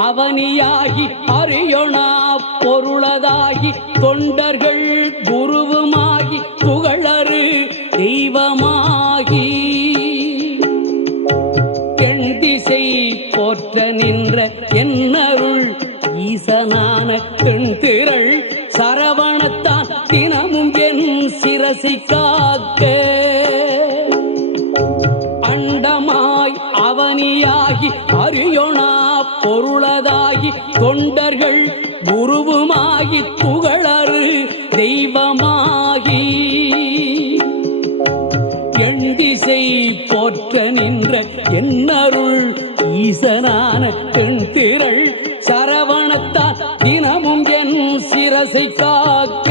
அவனியாகி அறியொணா பொருளதாகி தொண்டர்கள் குருவுமாகி புகழறு தெய்வமாகி எண் திசை போற்ற நின்ற என்னருள் ஈசனான பெண் திரள் சரவணத்தான் தினமும் என் சிரசை காக்க அண்டமாய் அவனியாகி அறியொணா பொருளதாகி தொண்டர்கள் குருவுமாகி புகழறு தெய்வமாகி எண் திசை போற்ற நின்ற என்னருள் ஈசனான பெண் திரள் சரவணத்தான் தினமும் என் சிரசை காக்க